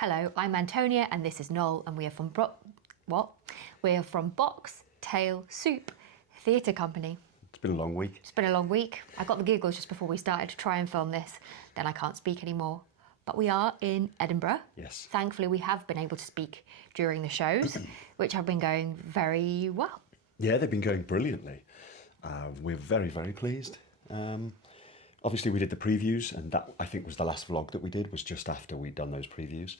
Hello, I'm Antonia and this is Noel and we are from We're from Box Tail Soup Theatre Company. It's been a long week. It's been a long week. I got the giggles just before we started to try and film this, then I can't speak anymore. But we are in Edinburgh. Yes. Thankfully we have been able to speak during the shows, which have been going very well. Yeah, they've been going brilliantly. We're very, very pleased. Obviously we did the previews, and that I think was the last vlog that we did, was just after we'd done those previews.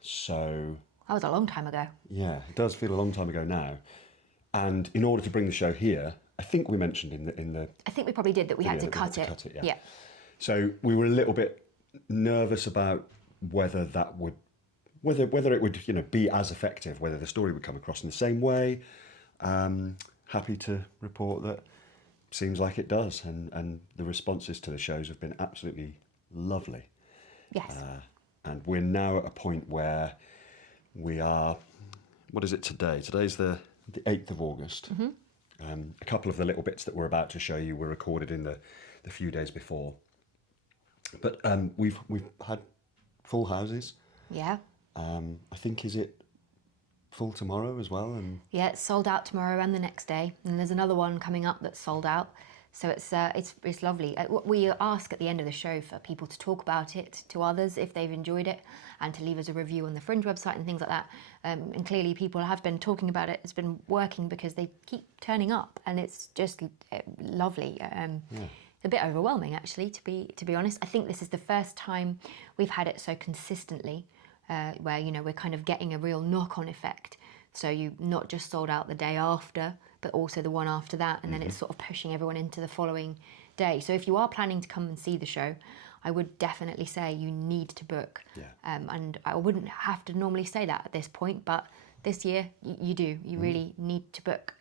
So That was a long time ago. yeah, it does feel a long time ago now. And in order to bring the show here, I think we mentioned in the I think we probably did that we had to video cut that it. yeah. So we were a little bit nervous about whether that would, whether it would be as effective, whether the story would come across in the same way. Happy to report that seems like it does, and the responses to the shows have been absolutely lovely. Yes. And we're now at a point where we are, what is it today? Today's the 8th of August. A couple of the little bits that we're about to show you were recorded in the few days before. But we've had full houses. Yeah. I think, is it full tomorrow as well? And Yeah, it's sold out tomorrow and the next day, and there's another one coming up that's sold out. So it's lovely. We ask at the end of the show for people to talk about it to others if they've enjoyed it, and to leave us a review on the Fringe website and things like that. And clearly people have been talking about it. It's been working because they keep turning up, and it's just lovely. It's a bit overwhelming, actually, to be honest. I think this is the first time we've had it so consistently, where we're kind of getting a real knock-on effect. So you not just sold out the day after, but also the one after that, and then it's sort of pushing everyone into the following day. So if you are planning to come and see the show, I would definitely say you need to book. Yeah. And I wouldn't have to normally say that at this point, but this year you do. You really need to book,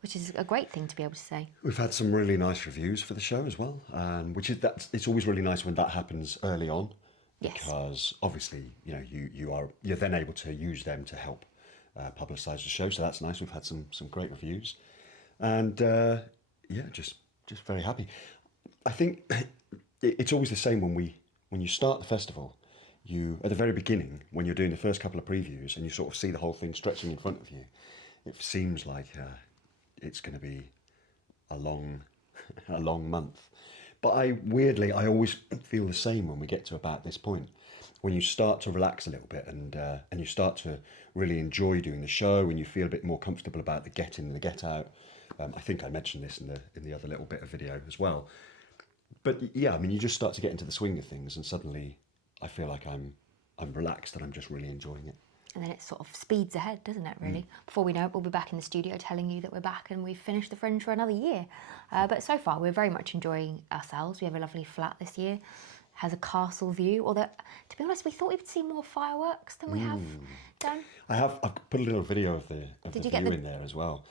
which is a great thing to be able to say. we've had some really nice reviews for the show as well, it's always really nice when that happens early on. Yes. Because obviously you're then able to use them to help publicise the show, so that's nice. We've had some great reviews, and just very happy. I think it's always the same when you start the festival. You, at the very beginning, when you're doing the first couple of previews and you sort of see the whole thing stretching in front of you, it seems like it's going to be a long month. But I always feel the same when we get to about this point, when you start to relax a little bit and you start to really enjoy doing the show, and you feel a bit more comfortable about the get in and the get out. I think I mentioned this in the other little bit of video as well. But yeah, I mean, you just start to get into the swing of things, and suddenly I feel like I'm relaxed and I'm just really enjoying it. And then it sort of speeds ahead, doesn't it, really? Before we know it, we'll be back in the studio telling you that we're back and we've finished the Fringe for another year. But so far, we're very much enjoying ourselves. We have a lovely flat this year. Has a castle view, although, to be honest, we thought we would see more fireworks than we have done. I've put a little video of the view in there as well.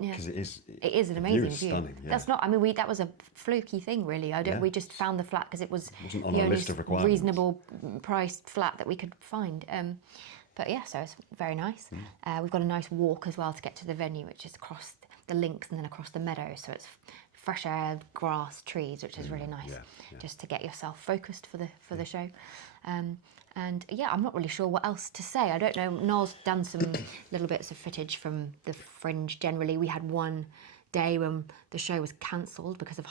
Yeah. Because it is an amazing view. Stunning, yeah. That's not. I mean, that was a fluky thing, really. We just found the flat because it was Wasn't on the our only list of requirements. reasonable priced flat that we could find. But yeah, so it's very nice. We've got a nice walk as well to get to the venue, which is across the links and then across the meadow. So it's fresh air, grass, trees, which is really nice, just to get yourself focused for the show. And yeah, I'm not really sure what else to say. I don't know. Noel's done some little bits of footage from the Fringe. Generally, we had one day when the show was cancelled because of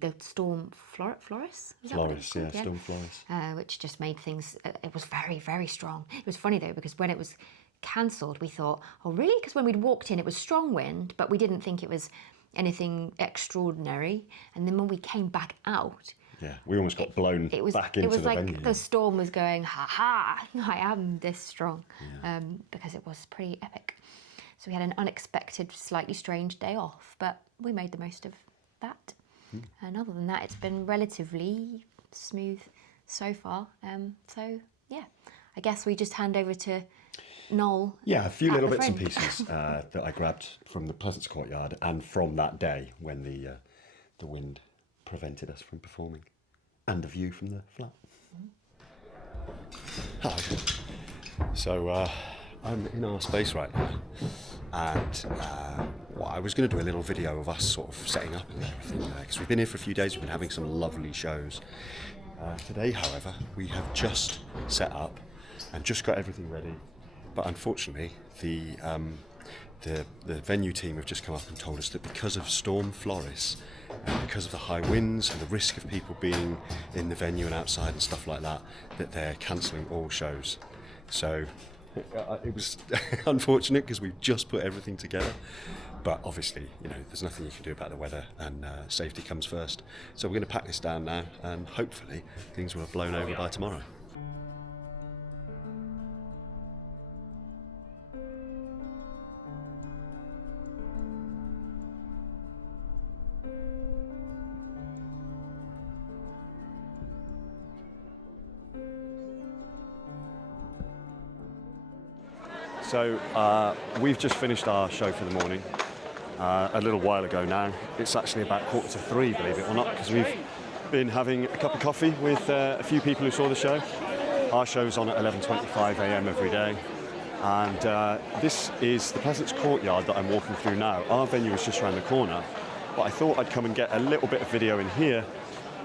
the storm Floris. Storm Floris. Which just made things. It was very, very strong. It was funny though, because when it was cancelled, we thought, oh really? Because when we'd walked in, it was strong wind, but we didn't think it was anything extraordinary. And then when we came back out, yeah, we almost got blown back into the venue. It was like the storm was going, ha ha, I am this strong, because it was pretty epic. So we had an unexpected, slightly strange day off, but we made the most of that. And other than that, it's been relatively smooth so far. So yeah, I guess we just hand over to Noel. Yeah, a few little bits and pieces that I grabbed from the Pleasance Courtyard and from that day when the wind prevented us from performing, and the view from the flat. Hi. So I'm in our space right now, and I was going to do a little video of us sort of setting up and everything, because we've been here for a few days. We've been having some lovely shows. Today, however, we have just set up and just got everything ready. But unfortunately, the venue team have just come up and told us that because of Storm Floris, and because of the high winds and the risk of people being in the venue and outside and stuff like that, that they're cancelling all shows. So it was unfortunate because we've just put everything together. But obviously, there's nothing you can do about the weather, and safety comes first. So we're going to pack this down now, and hopefully things will have blown over by tomorrow. So we've just finished our show for the morning a little while ago now. It's actually about 2:45, believe it or not, because we've been having a cup of coffee with a few people who saw the show. Our show's on at 11:25 a.m. every day, and this is the Pleasance Courtyard that I'm walking through now. Our venue is just around the corner, but I thought I'd come and get a little bit of video in here,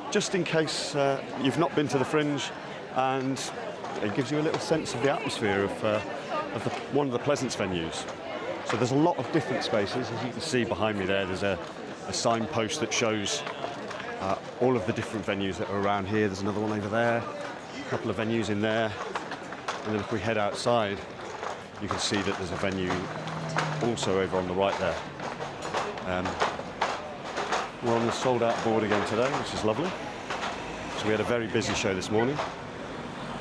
just in case you've not been to the Fringe, and it gives you a little sense of the atmosphere of one of the Pleasance venues. So there's a lot of different spaces. As you can see behind me there, there's a signpost that shows all of the different venues that are around here. There's another one over there, a couple of venues in there. And then if we head outside, you can see that there's a venue also over on the right there. We're on the sold out board again today, which is lovely. So we had a very busy show this morning.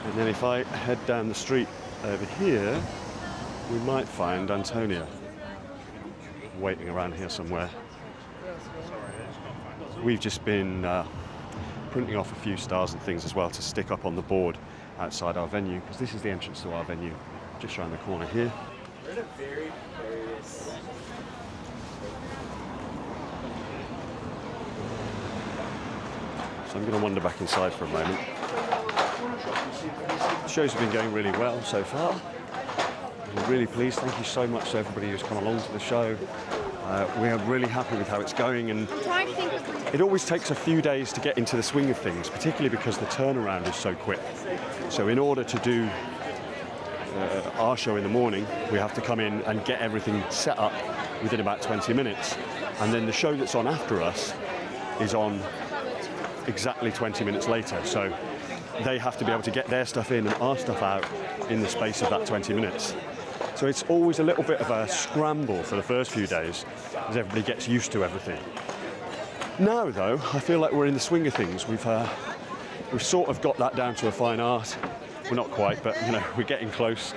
And then if I head down the street over here, we might find Antonia waiting around here somewhere. We've just been printing off a few stars and things as well to stick up on the board outside our venue, because this is the entrance to our venue, just around the corner here. We're in a very hilarious... So I'm going to wander back inside for a moment. The shows have been going really well so far. We're really pleased. Thank you so much to everybody who's come along to the show. We are really happy with how it's going, and it always takes a few days to get into the swing of things, particularly because the turnaround is so quick. So in order to do our show in the morning, we have to come in and get everything set up within about 20 minutes. And then the show that's on after us is on exactly 20 minutes later. So they have to be able to get their stuff in and our stuff out in the space of that 20 minutes. So it's always a little bit of a scramble for the first few days as everybody gets used to everything. Now, though, I feel like we're in the swing of things. We've sort of got that down to a fine art. We're not quite, but we're getting close.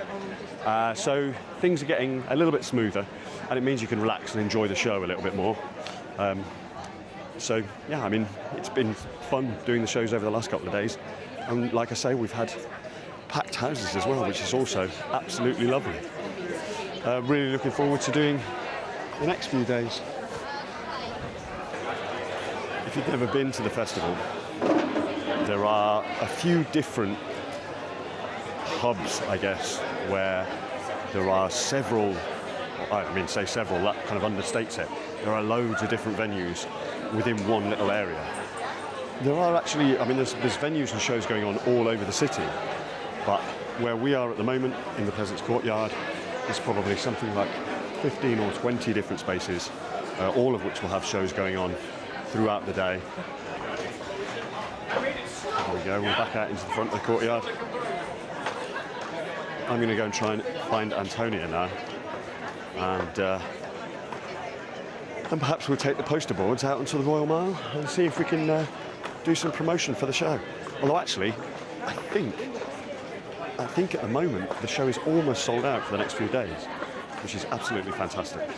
So things are getting a little bit smoother, and it means you can relax and enjoy the show a little bit more. So yeah, I mean, it's been fun doing the shows over the last couple of days. And like I say, we've had packed houses as well, which is also absolutely lovely. Really looking forward to doing the next few days. If you've never been to the festival, there are a few different hubs, I guess, where there are several, say several, that kind of understates it. There are loads of different venues within one little area. There are actually, there's venues and shows going on all over the city, but where we are at the moment, in the Pleasance Courtyard, there's probably something like 15 or 20 different spaces, all of which will have shows going on throughout the day. There we go, we're back out into the front of the courtyard. I'm going to go and try and find Antonia now, and perhaps we'll take the poster boards out onto the Royal Mile and see if we can do some promotion for the show. Although actually, I think at the moment the show is almost sold out for the next few days, which is absolutely fantastic.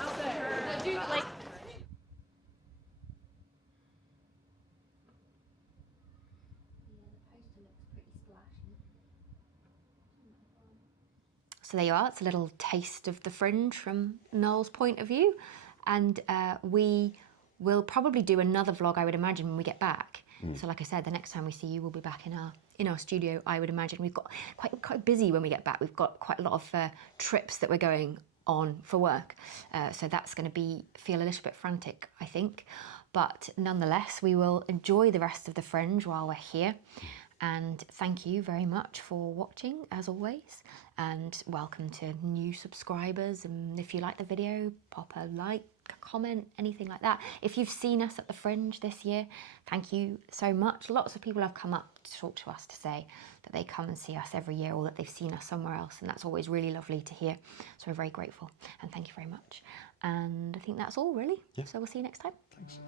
So there you are, it's a little taste of the Fringe from Noel's point of view. And we will probably do another vlog, I would imagine, when we get back. So like I said, the next time we see you, we'll be back in our studio, I would imagine. We've got quite busy when we get back. We've got quite a lot of trips that we're going on for work. So that's going to feel a little bit frantic, I think. But nonetheless, we will enjoy the rest of the Fringe while we're here. And thank you very much for watching, as always. And welcome to new subscribers. And if you like the video, pop a like, a comment, anything like that. If you've seen us at the Fringe this year, thank you so much. Lots of people have come up to talk to us to say that they come and see us every year, or that they've seen us somewhere else. And that's always really lovely to hear. So we're very grateful. And thank you very much. And I think that's all, really. Yeah. So we'll see you next time. Thanks.